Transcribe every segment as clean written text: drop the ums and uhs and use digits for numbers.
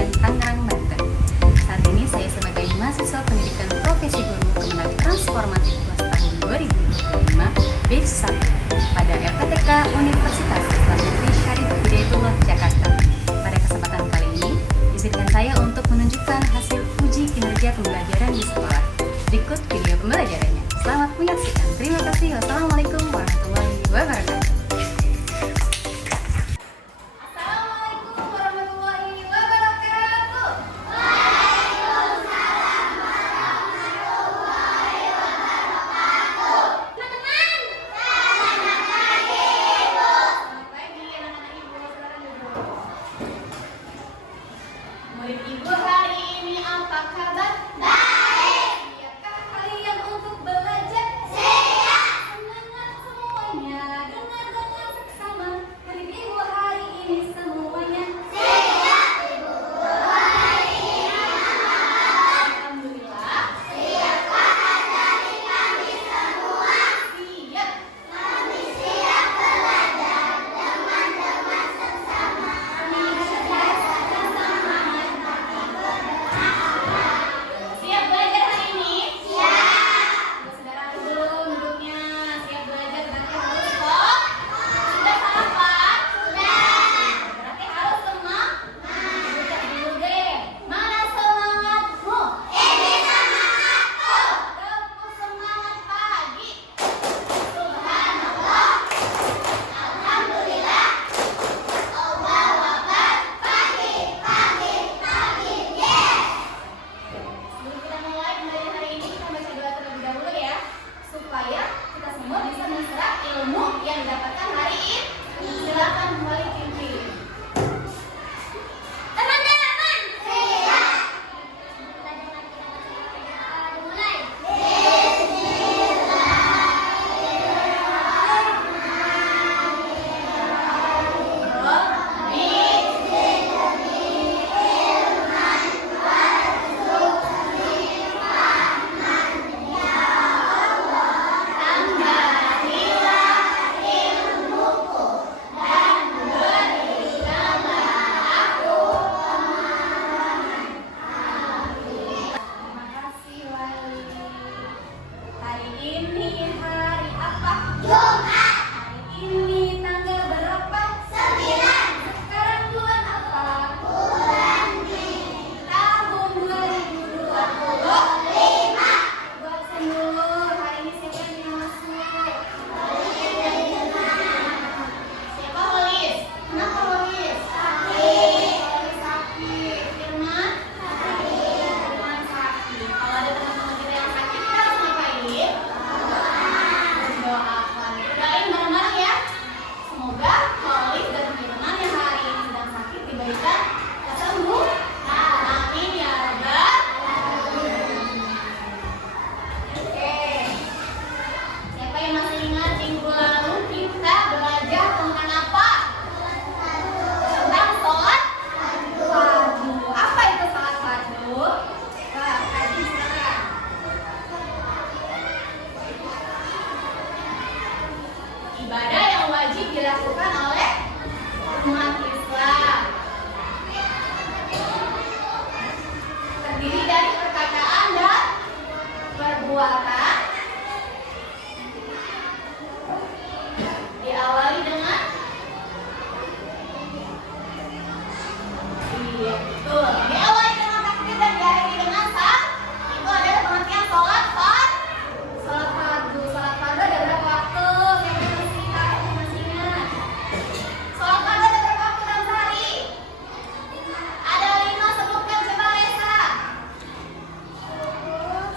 Pendidikan Tangerang, Banten. Saat ini saya sebagai mahasiswa pendidikan profesi guru Kemenang Transformatif kelas tahun 2025 batch 1 pada LPTK Universitas Islam Negeri Syarif Hidayatullah Jakarta. Pada kesempatan kali ini, izinkan saya untuk menunjukkan hasil uji kinerja pembelajaran di sekolah. Berikut video pembelajarannya. Selamat menyaksikan. Terima kasih. Wassalamualaikum warahmatullahi wabarakatuh. Ibu hari ini apa kabar? Baik. Siapkah kalian untuk belajar? Siap. Semangat semuanya, dengar seksama. Hari Ibu hari ini semuanya. Siap. Ibu hari ini alhamdulillah. Siapkah dari kami semua? Siap. Kami siap belajar teman-teman sesama. Kami siap sama-sama. Siap belajar hari ini? Siap. Saudara dulu duduknya. Siap belajar berarti harus kok. Sudah sarapan? Sudah. Berarti harus semangat. Buka dulu deh. Mana semangatmu? Ini semangatku. Tepuk semangat pagi. Subhanallah. Alhamdulillah. Allahu Akbar. Pagi. Yes. Sebelum kita mulai belajar hari ini, kita baca doa terlebih dahulu ya, supaya kita semua bisa menserap ilmu yang didapatkan hari ini. Silakan kembali pimpin. Teman-teman, siap. Mulai. Terima kasih Wali. Hari ini hari apa? Jumat. Hari ini tanggal berapa? 9. Sekarang bulan apa? Bulan Mei. Tahun 2025. Buat sendul, hari ini siapa yang masuk? Siapa Holis? Kenapa Holis? Sakit. Holis sakit. Firman? Firman sakit. Kalau ada teman-teman kita yang sakit, kita harus ngapain? Doakan. Doain bareng-bareng ya. Semoga Holis dan Firman yang hari ini sedang sakit diberikan kesembuhan. Amin ya rabbal alamin. Oke. Siapa yang masih ingat minggu lalu kita belajar tentang apa? Tentang sholat fardu. Apa itu sholat fardu? Wah, Kaji silakan. Ibadah yang wajib dilakukan oleh umat Islam. Terdiri dari perkataan dan perbuatan. Diawali dengan iya, betul. Diawali dengan takbir dan diakhiri dengan salam. Itu adalah pengertian sholat fardu. Sholat fardu. Sholat fardu ada berapa waktu? Siapa yang masih tahu, masih ingat? Sholat fardu ada berapa waktu dalam sehari? Ada 5, sebutkan coba Lesa.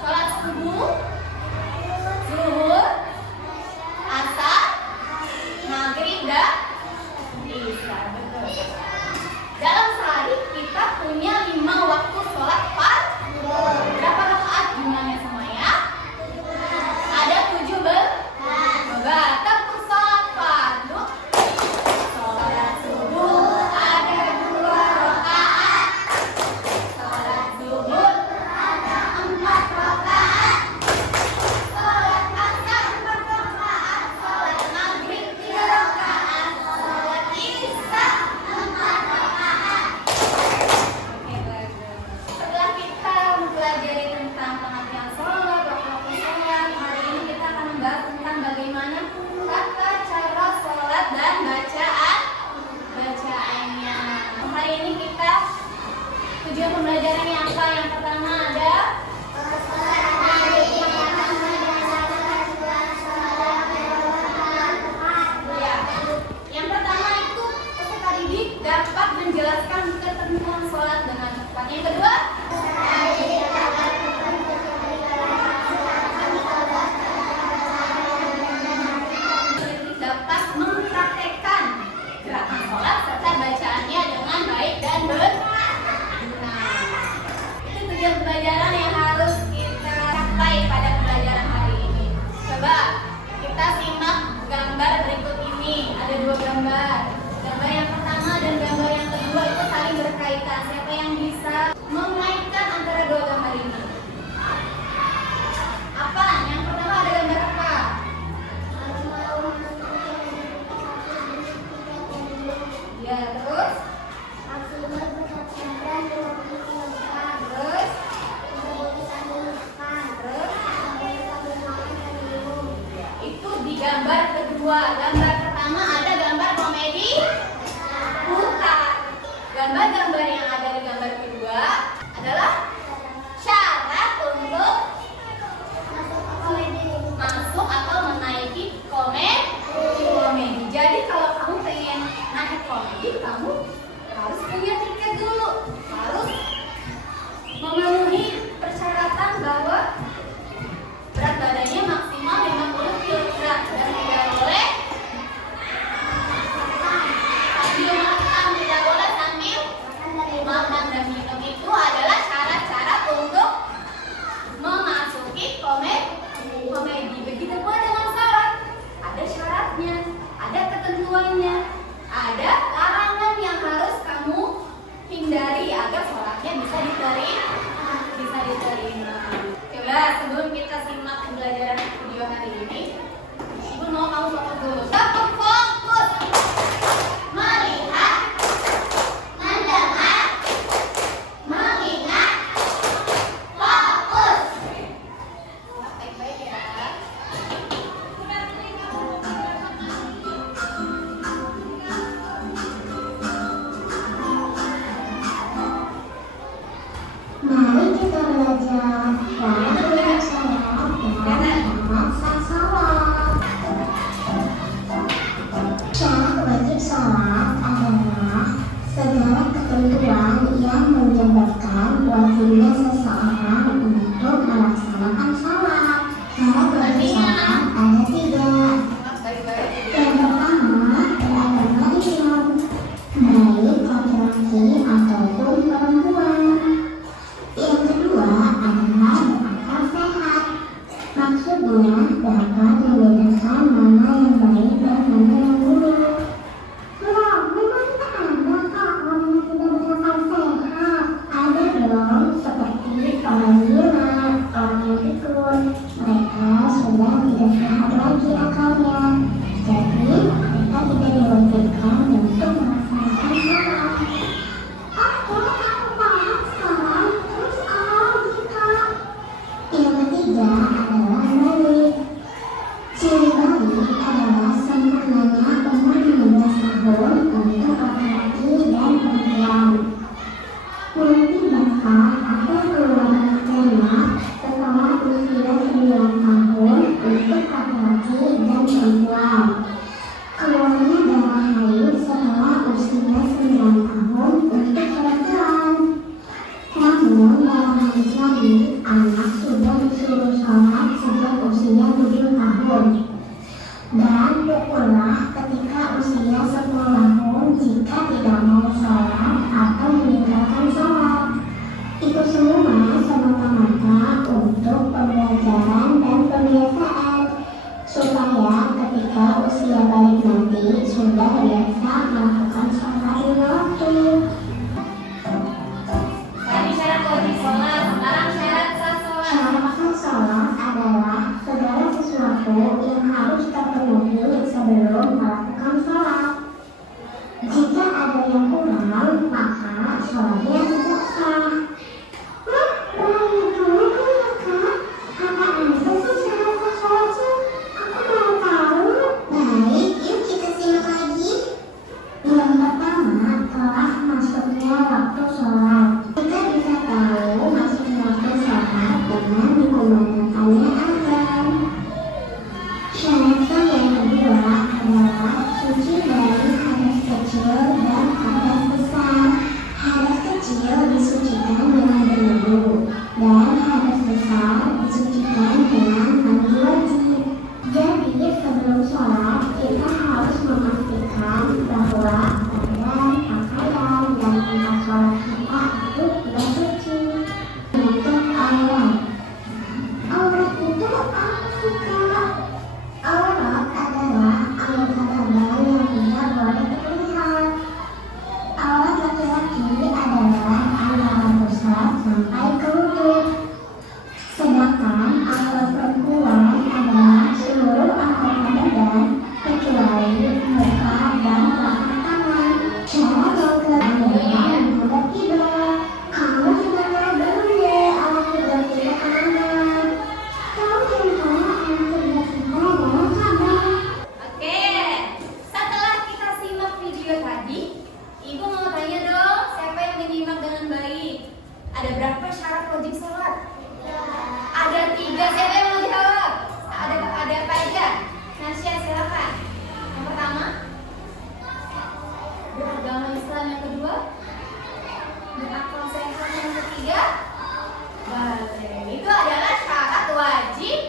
Sholat subuh, Yang pertama ada ya. Yang pertama itu peserta didik dapat menjelaskan ketentuan sholat dengan cepat. Yang kedua dapat mempraktekkan gerakan sholat serta bacaannya dengan baik dan benar. Itu tujuan pembelajaran yang harus kita capai pada pembelajaran hari ini. Coba kita simak gambar berikut ini. Ada dua gambar. Gambar yang pertama dan gambar yang kedua itu saling berkaitan. Siapa yang bisa mengaitkan antara dua gambar ini? Apa? Yang pertama ada gambar apa? Ya, terus? Itu di gambar kedua. Gambar pertama ada gambar komedi buta. Gambar-gambar yang ada di gambar kedua adalah syarat untuk masuk atau menaiki komedi. Jadi kalau kamu pengen naik komedi, kamu harus punya tiket dulu. Harus memenuhi persyaratan bahwa berat badannya maksimal 50 kg dan tidak boleh tidak boleh sambil makan dan minum. Itu adalah syarat-syarat untuk memasuki komedi. Begitu pula dengan sholat, ada syaratnya, ada ketentuannya, ada larangan yang harus kamu hindari agar sholatnya bisa diterima. Coba sebelum kita simak pembelajaran video hari ini, Ibu mau kamu fokus dulu. Tetap fokus melihat, mendengar, mengingat, fokus. Baik-baik ya. Mari kita belajar wajib sholat dan masa sholat. Syarat wajib sholat adalah segala ketentuan yang menyebabkan wajibnya seseorang untuk melaksanakan sholat. Syarat wajib sholat ada 3. Yang pertama beragama Islam, baik laki-laki ataupun perempuan. Yang kedua adalah berakal sehat. Maksudnya dapat membedakan mana yang baik dan mana yang buruk. Loh, memang tak ada kok orang yang tidak berakal sehat. Ada dong, seperti orang gila, orang yang pikun. Mereka sudah tidak sehat lagi akalnya. Jadi mereka tidak diwajibkan untuk melaksanakan sholat. Oke, aku paham sekarang. Terus apa lagi, Kak? Yang ketiga adalah balik. Ciri balik adalah sempurnanya umur 15 tahun untuk laki-laki dan perempuan. Nanti bakal akan keluar skema setelah usia 9 tahun untuk laki-laki dan perempuan. Keluarnya darah haid setelah usia 9 tahun untuk perempuan. Namun dalam hadis Nabi, anak sudah disuruh sholat sejak usia 7 tahun. Dan pukullah ketika usia 10 tahun jika tidak mau sholat atau meninggalkan sholat. Itu semua semata-mata untuk pembelajaran dan pembiasaan, supaya ketika usia balik nanti sudah biasa melakukan sholat lima waktu. Tadi syarat wajib sholat, sekarang syarat sah sholat. Syarat sah sholat adalah segala sesuatu yang harus terpenuhi sebelum melakukan sholat. Jika ada yang kurang, maka sholatnya tidak sah. Baik dulu ya, Kak. Apa aja sih syarat sah sholatnya? Aku mau tahu. Baik, yuk kita simak lagi. Yang Ada berapa syarat wajib sholat? Ada 3. Siapa yang mau jawab? Ada apa aja? Nasya, silakan. Yang pertama, beragama Islam. Yang kedua, berakal sehat. Yang ketiga, itu adalah syarat wajib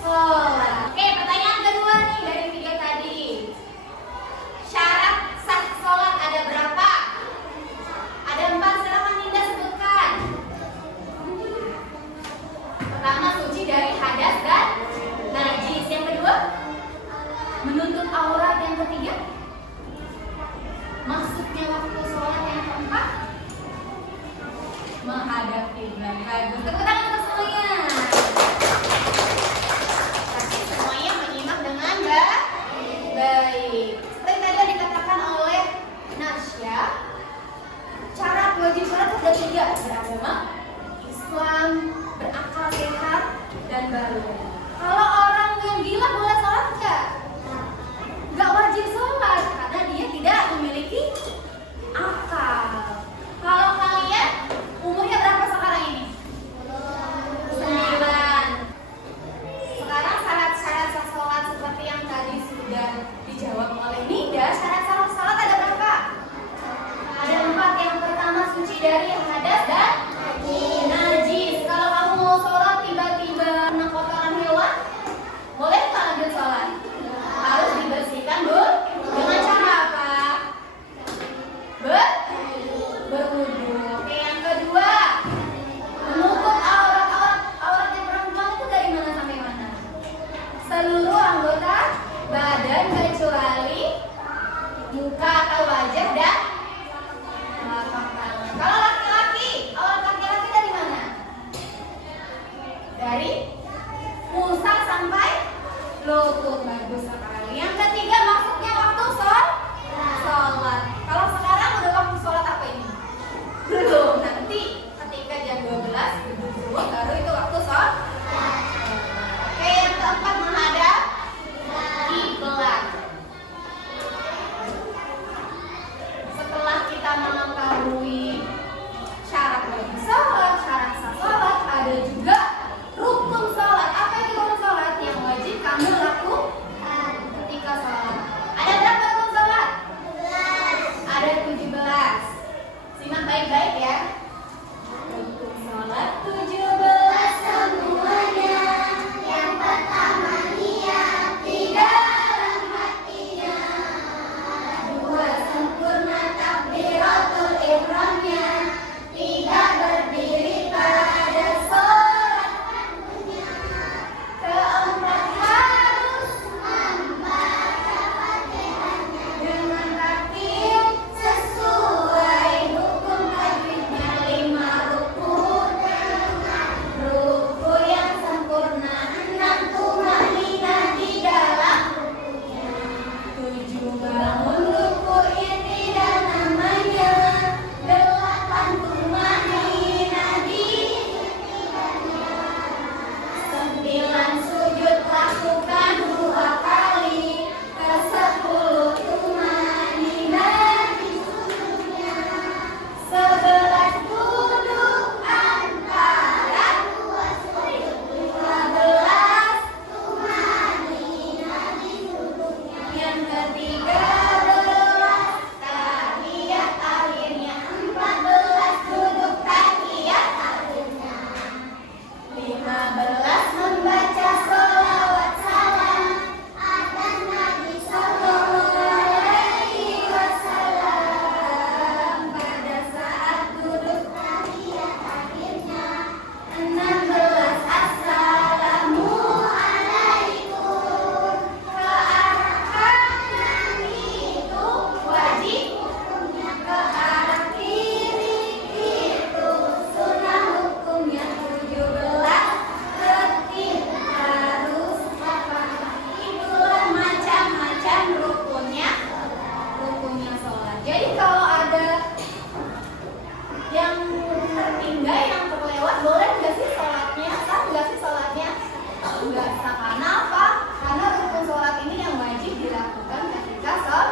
sholat. Oke, pertanyaan kedua nih dari 3 tadi. Syarat sah sholat ada berapa? Ada 4, silakan Dinda sebutkan. Pertama, suci dari hadas dan najis. Yang kedua, menutup aurat. Yang ketiga, masuknya waktu sholat. Yang keempat, menghadap kiblat. Bagus, tepuk tangan untuk semuanya. Pasti semuanya menyimak dengan baik. Seperti tadi dikatakan oleh Nasya, syarat wajib sholat ada 3: beragama Islam, berakal sehat, dan baligh. Kalau orang yang gila boleh sholat nggak? Nggak wajib sholat karena dia tidak memiliki akal. Kalau kalian umurnya berapa sekarang ini? 9. Sekarang syarat-syarat sah sholat seperti yang tadi sudah dijawab oleh Nida. Syarat sah sholat ada berapa? Ada 4. Yang pertama, suci dari hadas dan najis. Kalau kamu mau sholat tiba-tiba kena kotoran hewan, boleh nggak lanjut sholat? Harus dibersihkan, Bu. Dengan cara apa? Berwudu. Oke, yang kedua, menutup auratnya perempuan itu dari mana sampai mana? Seluruh anggota badan kecuali muka atau wajah dan telapak tangan. Kalau laki-laki, aurat laki-laki dari mana? Dari pusar sampai lutut. Bagus sekali. Yang ketiga, masuknya waktu sholat. Kalau sekarang udah waktu sholat apa ini? Belum. Nanti ketika jam 12 baru itu waktu sholat. Oke, yang keempat, menghadap kiblat. Setelah kita mengetahui syarat wajib sholat, syarat sah sholat, ada juga rukun sholat. Apa itu rukun sholat yang wajib kamu lakukan ketika sholat? Ada berapa rukun sholat? Ada 17. Simak baik-baik ya. Rukun sholat 17 semuanya. Yang pertama, niat di dalam hatinya. 2, sempurna takbiratul ihramnya. 3, berdiri pada sholat fardunya. Keempat, harus membaca Fatihahnya dengan tartil sesuai hukum tajwidnya. 5, rukun yang sempurna. 6, tumanina di dalam rukunya. 7, bangun ruku tidak namanya. 8, tumanina di ketiganya. 9, sujud lakukan 2 kali. Ke-10, tumanina di sujudnya. 11, duduk antara 2 sujud. 15, tumanina di sujudnya. Yang ke-13, tahiyat akhirnya. 14, duduk tahiyat akhirnya. 15, membaca sholawat salam atas Nabi sallallahu alaihi wasallam pada saat duduk tahiyat akhirnya. 16, assalamu alaikum. Ke arah kanan itu wajib hukumnya, ke arah kiri itu sunnah hukumnya. 17, tertib harus apa? Itulah macam-macam rukunnya sholat. Jadi kalau ada yang tertinggal, yang terlewat, boleh nggak sih sholatnya? Sah nggak sih sholatnya? Nggak sah. Karena apa? Karena rukun sholat ini yang wajib dilakukan ketika sholat.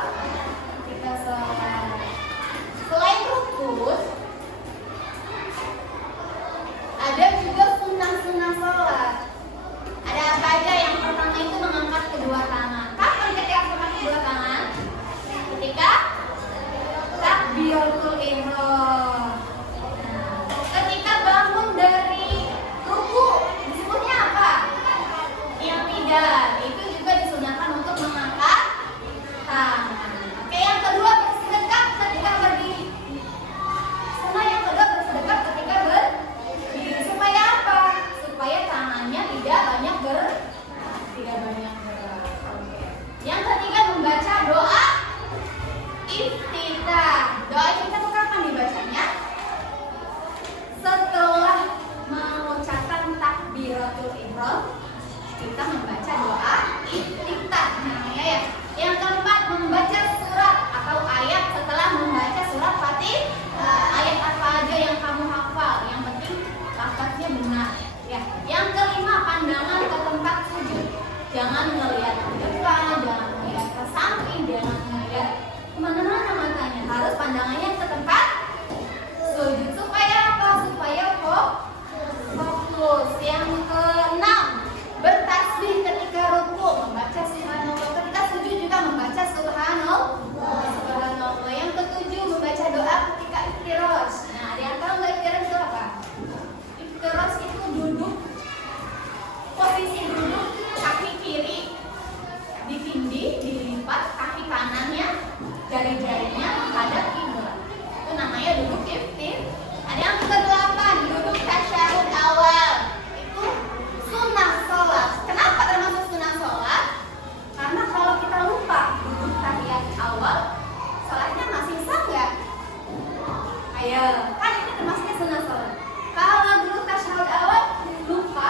Selain rukun, Jangan ngelihat ke depan, jangan ngelihat ke samping, jangan ngelihat kemana-mana matanya. Harus pandangannya ke tempat sujud. Supaya apa? Supaya fokus. Yang keenam, bertasbih ketika ruku, membaca subhanallah. Ketika sujud juga membaca subhanallah. Yang ketujuh, membaca doa ketika iftirosh. Nah, ada yang tahu nggak iftirosh itu apa? Iftirosh itu duduk, posisi duduk, kaki kiri ditindih, dilipat, kaki kanannya, jari-jarinya menghadap kiblat. Itu namanya duduk iftir. Ada yang kedelapan, duduk tasyahud awal. Itu sunnah sholat. Kenapa termasuk sunnah sholat? Karena kalau kita lupa duduk tahiyat awal, sholatnya masih sah nggak? Ayo, kan ini termasuknya sunnah sholat. Kalau duduk tasyahud awal lupa,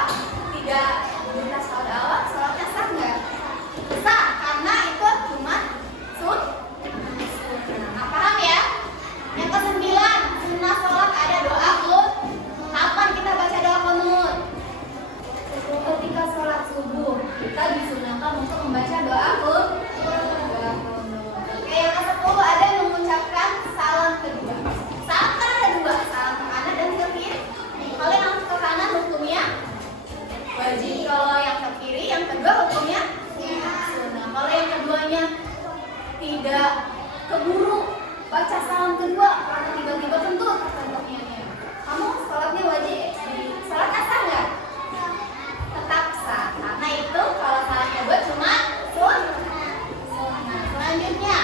tidak duduk tasyahud awal, sholatnya sah nggak? Sah, karena itu cuma sunnah. Nah, paham ya? Yang kesembilan, sunnah sholat ada doa qunut. Kapan kita baca doa qunut? Ketika sholat subuh, kita disunahkan untuk membaca doa qunut. Oke, yang ke-10 ada mengucapkan salam kedua. Salam kan ada dua, salam ke kanan dan ke kiri. Kalau yang ke kanan hukumnya wajib, kalau yang ke kiri, yang kedua hukumnya sunnah. Kalau yang keduanya tidak keburu baca salam kedua karena tiba-tiba kentut kentutnya. Kamu sholatnya wajib, sholat sah nggak? Tetap sah, karena itu kalau salam kedua cuma sunnah. Selanjutnya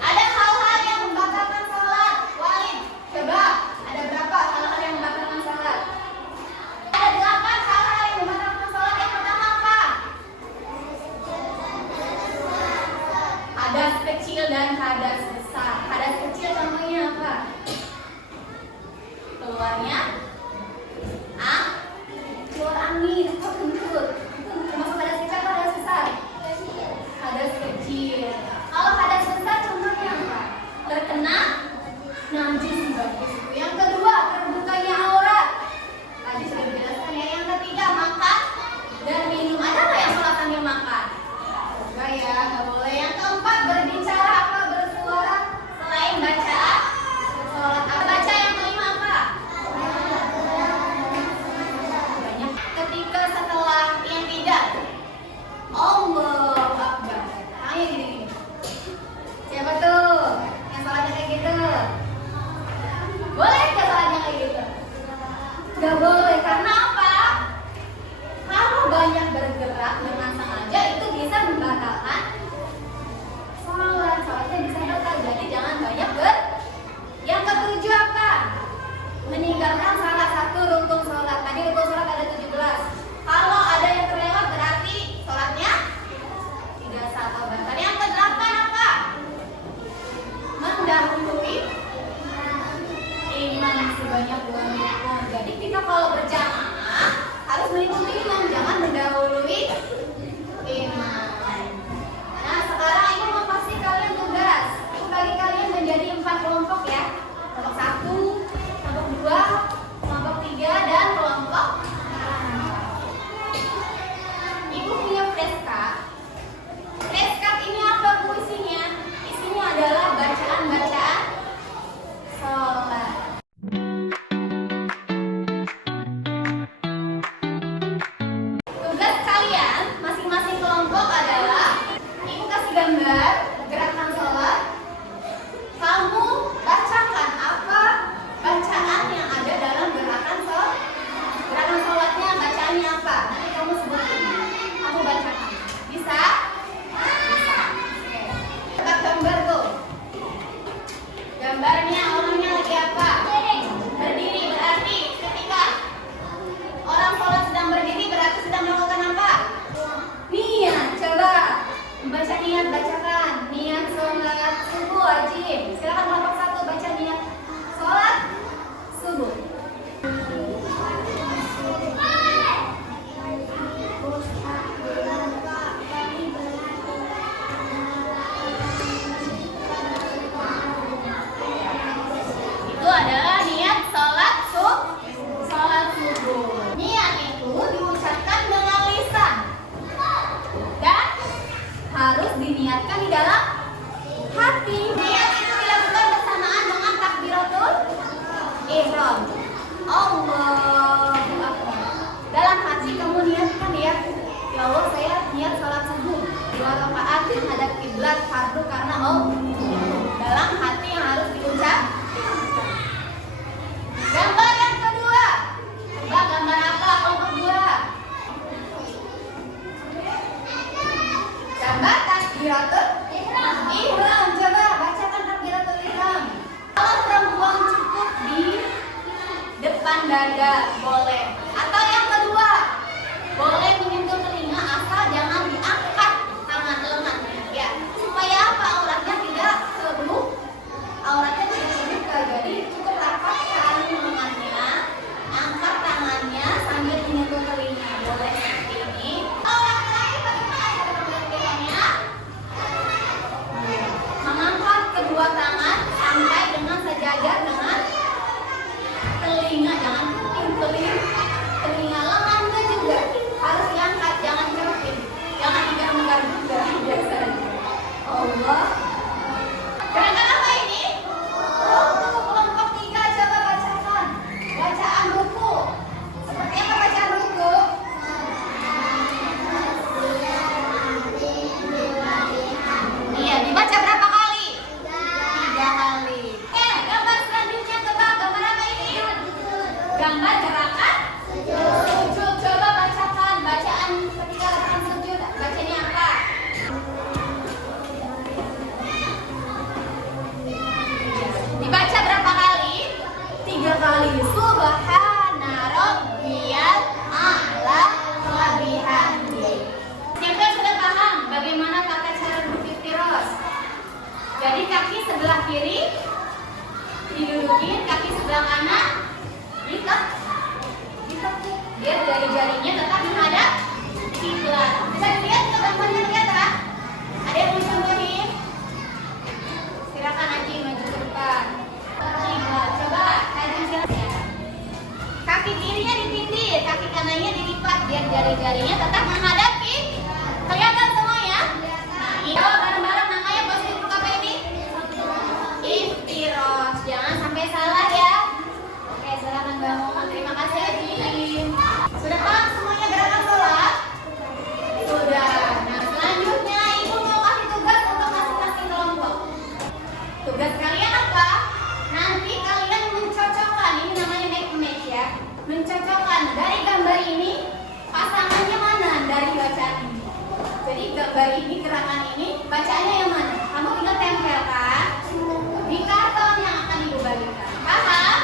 ada hal-hal yang membatalkan sholat. Walid, coba ada berapa hal-hal yang membatalkan sholat? Ada 8 hal-hal yang membatalkan sholat. Yang pertama apa? Hadas kecil dan hadas besar. Hadas kecil contohnya apa? Keluarnya keluar angin atau kentut. Itu termasuk hadas kecil atau hadas besar? Hadas kecil. Kalau hadas besar contohnya apa? Terkena najis bagus. Yang kedua, terbukanya aurat. Tadi sudah dijelaskan ya. Yang ketiga, makan dan minum. Ada nggak yang sholat sambil makan? Enggak ya, nggak boleh. Yang keempat, berbicara apa bersuara selain bacaan sholat. Baca yang kelima apa? Banyak. Ketika setelah yang tidak, Allahu Akbar. Tangannya gini-gini. Siapa tuh yang sholatnya kayak gitu? Boleh nggak sholatnya kayak gitu? Nggak boleh. Karena apa? Kalau banyak bergerak dengan sengaja itu bisa membatalkan sholat. Sholatnya bisa batal. Jadi jangan banyak Yang ketujuh apa? Meninggalkan salah satu rukun sholat. Tadi rukun sholat ada 17. Kalau ada yang terlewat berarti sholatnya tidak sah atau batal. Yang kedelapan apa? Mendahului imam sebanyak 2 rukun. Jadi kita kalau berjamaah harus mengikuti imam, jangan mendahului imam. Nah, sekarang ini mau kasih kalian tugas. Aku bagi kalian menjadi 4 kelompok ya. Kelompok 1, kelompok 2, kelompok 3, dan kelompok 4. Ibu punya flashcard. Flashcard ini apa Bu isinya? Isinya adalah bacaan-bacaan sholat. depan dada, boleh. Atau yang kedua, boleh menyentuh telinga asal jangan diangkat tangan lengannya, ya. Supaya apa? Auratnya tidak terbuka. Jadi cukup rapatkan lengannya, angkat tangannya sambil menyentuh telinga, boleh seperti ini. Kalau laki-laki bagaimana cara pengertiannya? Mengangkat kedua tangan sampai dengan sejajar dengan telinga, jangan kuping, telinga lengannya juga harus diangkat, jangan kuping, jangan digar-gar juga biasanya. Allah. Gerakan apa ini? Ruku kelompok 3, coba bacakan. Bacaan ruku. Seperti apa bacaan ruku? Iya, dibaca berapa kali? 3 kali. Oke, gambar selanjutnya tebak. Gambar apa ini? Gambar gerakan sujud. Coba bacakan. Bacaan ketika gerakan sujud. Bacanya apa? Dibaca berapa kali? 3 kali. Subhana rabbiyal a'la wa bihamdi. Siapa sudah paham bagaimana tata cara duduk iftirosh? Jadi kaki sebelah kiri didudukin, kaki sebelah kanan ditekuk biar jari-jarinya tetap menghadap kiblat. Bisa dilihat ke gambarnya, lihat kan? Ada yang mau contohin? Silakan Aji maju ke depan. Coba Aji silakan. Kaki kirinya ditindih, kaki kanannya dilipat biar jari-jarinya tetap menghadap kiblat. Kelihatan semua ya? Nah, ini bareng-bareng namanya posisi duduk apa ini? Iftirosh. Jangan sampai salah ya. Oke, silakan Mbak Muhammad. Terima kasih Aji. Sudah paham semuanya gerakan sholat? Sudah. Nah, selanjutnya Ibu mau kasih tugas untuk masing-masing kelompok. Tugas kalian apa? Nanti kalian mencocokkan, ini namanya match ya. Mencocokkan dari gambar ini pasangannya mana dari bacaan ini. Jadi gambar ini, gerakan ini, bacaannya yang mana? Kamu tinggal tempelkan di karton yang akan Ibu bagikan. Paham?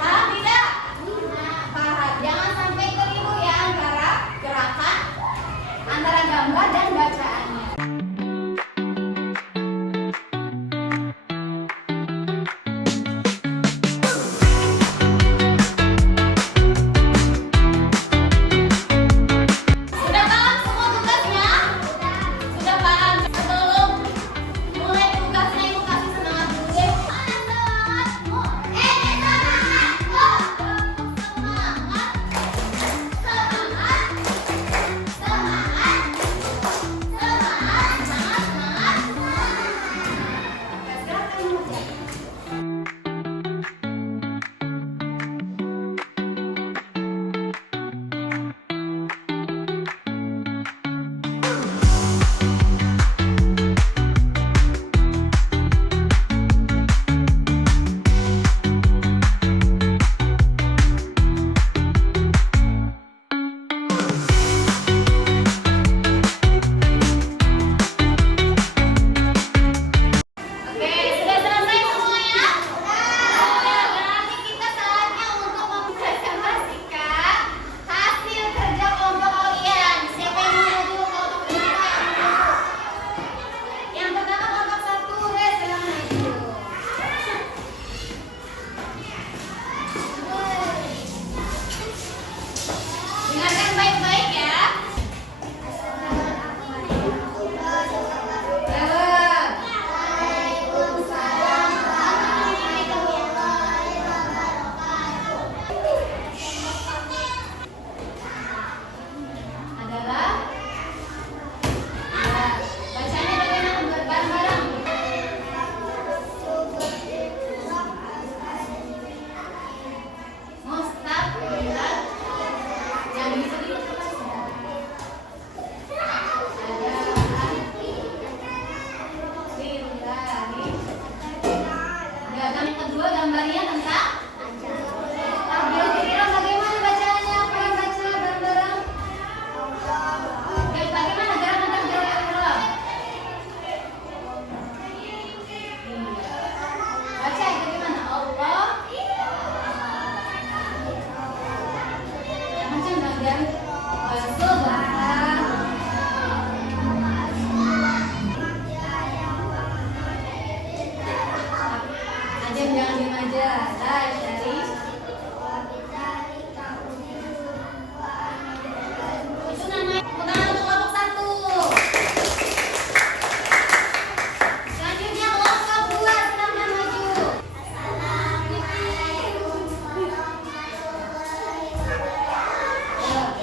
Paham tidak? Paham. Jangan sampai keliru ya antara gerakan, antara gambar dan bacaannya. Sudah paham semua tugasnya? Sudah paham? Sebelum mulai tugasnya macam dan bakso bakar. Ajam jangan diem aja. Dah, cari. Itu namanya tangan untuk kelompok 1. Selanjutnya kelompok 2 silahkan maju.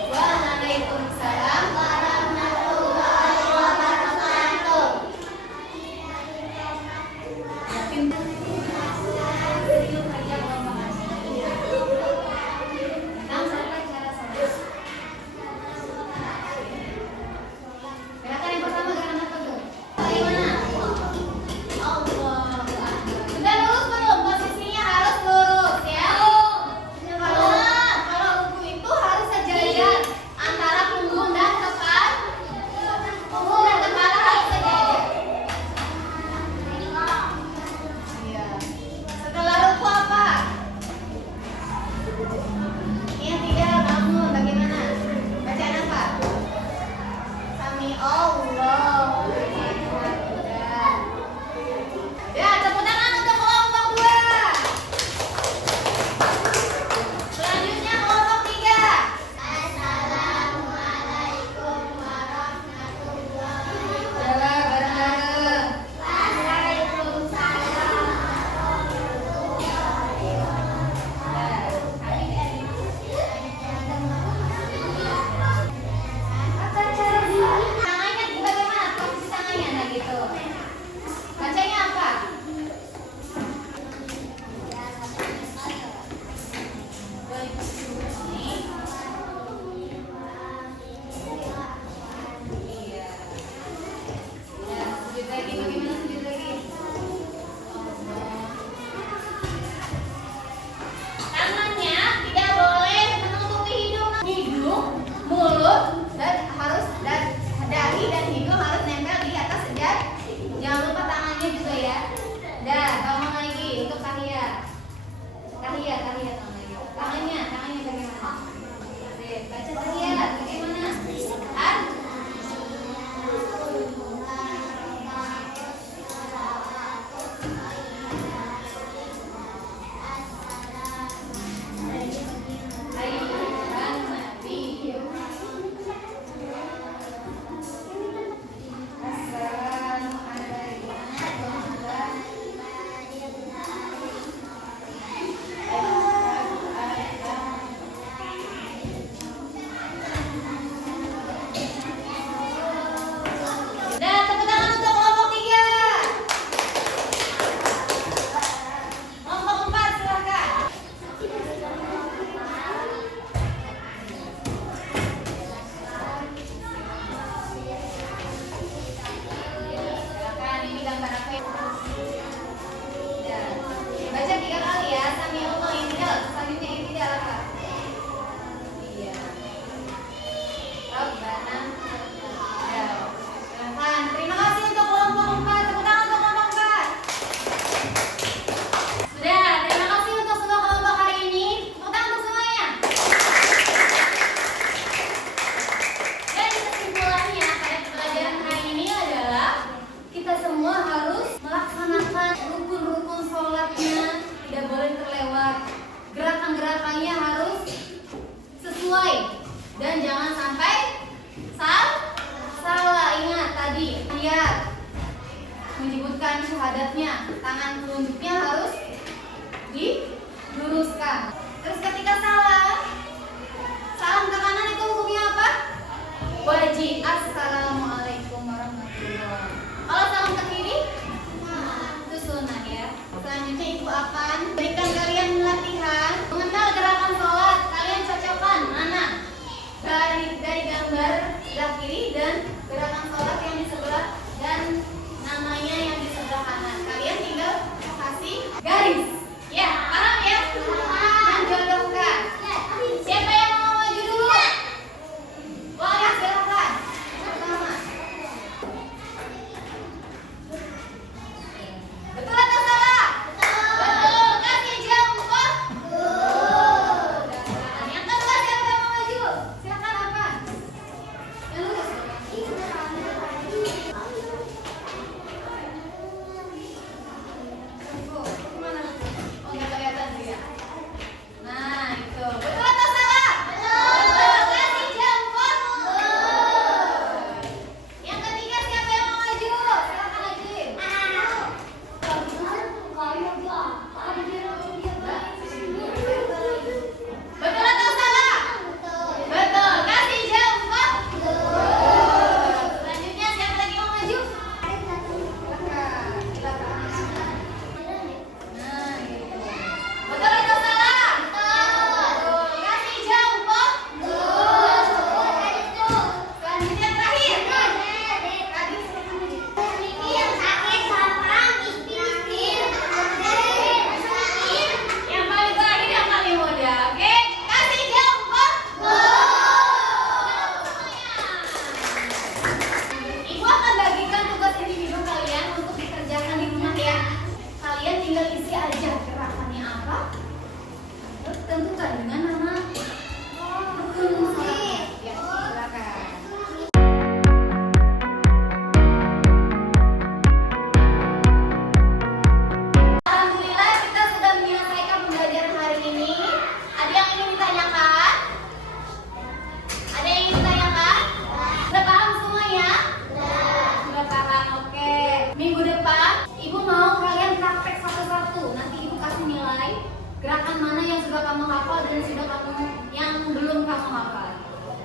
Waalaikumsalam warahmatullahi wabarakatuh. Gerakan yang pertama gerakan apa tuh? Bagaimana? Allahu Akbar. Sudah lurus belum? Posisinya harus lurus ya. Kalau ruku itu harus sejajar antara punggung dan kepala. Punggung dan kepala harus sejajar. Iya. Setelah ruku apa? Yang tidak bangun bagaimana? Bacaan apa? Sami Allah. Ya, tepuk tangan untuk kelompok 2. Selanjutnya kelompok 3. Assalamualaikum warahmatullahi wabarakatuh. Bareng-bareng. Waalaikumsalam tangannya bagaimana? Posisi tangannya nah gitu. Bacanya apa? Iya. Ya, sujud lagi bagaimana sujud lagi? Tangannya tidak boleh menutupi hidung, mulut dan dahi dan hidung harus nempel di atas sejajar. Jangan lupa tangannya juga ya. Dah, ngomong lagi untuk tahiyat. Tahiyat tangannya bagaimana? Oke, baca tahiyat bagaimana? Dan tepuk tangan untuk kelompok 3. Kelompok 4 silakan. Silakan, ini gambar apa ya? Baca 3 kali ya. Sami Allah yang tidak. Selanjutnya yang tidak apa? Iya. Rabbana. Ya. Silakan. Terima kasih untuk kelompok 4. Tepuk tangan untuk kelompok 4. Sudah, terima kasih untuk semua kelompok hari ini. Tepuk tangan untuk semuanya. Dan kesimpulannya pada pelajaran hari ini adalah kita semua harus melaksanakan rukun-rukun sholatnya, tidak boleh terlewat. Gerakan-gerakannya harus sesuai dan jangan sampai salah. Ingat tadi lihat menyebutkan syahadatnya, tangan telunjuknya harus diluruskan. Terus ketika salam ke kanan itu hukumnya apa? Wajib. Assalamualaikum warahmatullahi wabarakatuh. Kalau salam ke kiri itu sunnah ya. Selanjutnya ibu akan berikan kalian latihan mengenal gerakan sholat. Kalian cocokkan mana dari gambar sebelah kiri dan gerakan sholat yang di sebelah dan namanya yang di sebelah kanan. Kalian tinggal kasih garis. Ya, paham ya?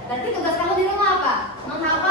Berarti tugas kamu di rumah apa? Menghafal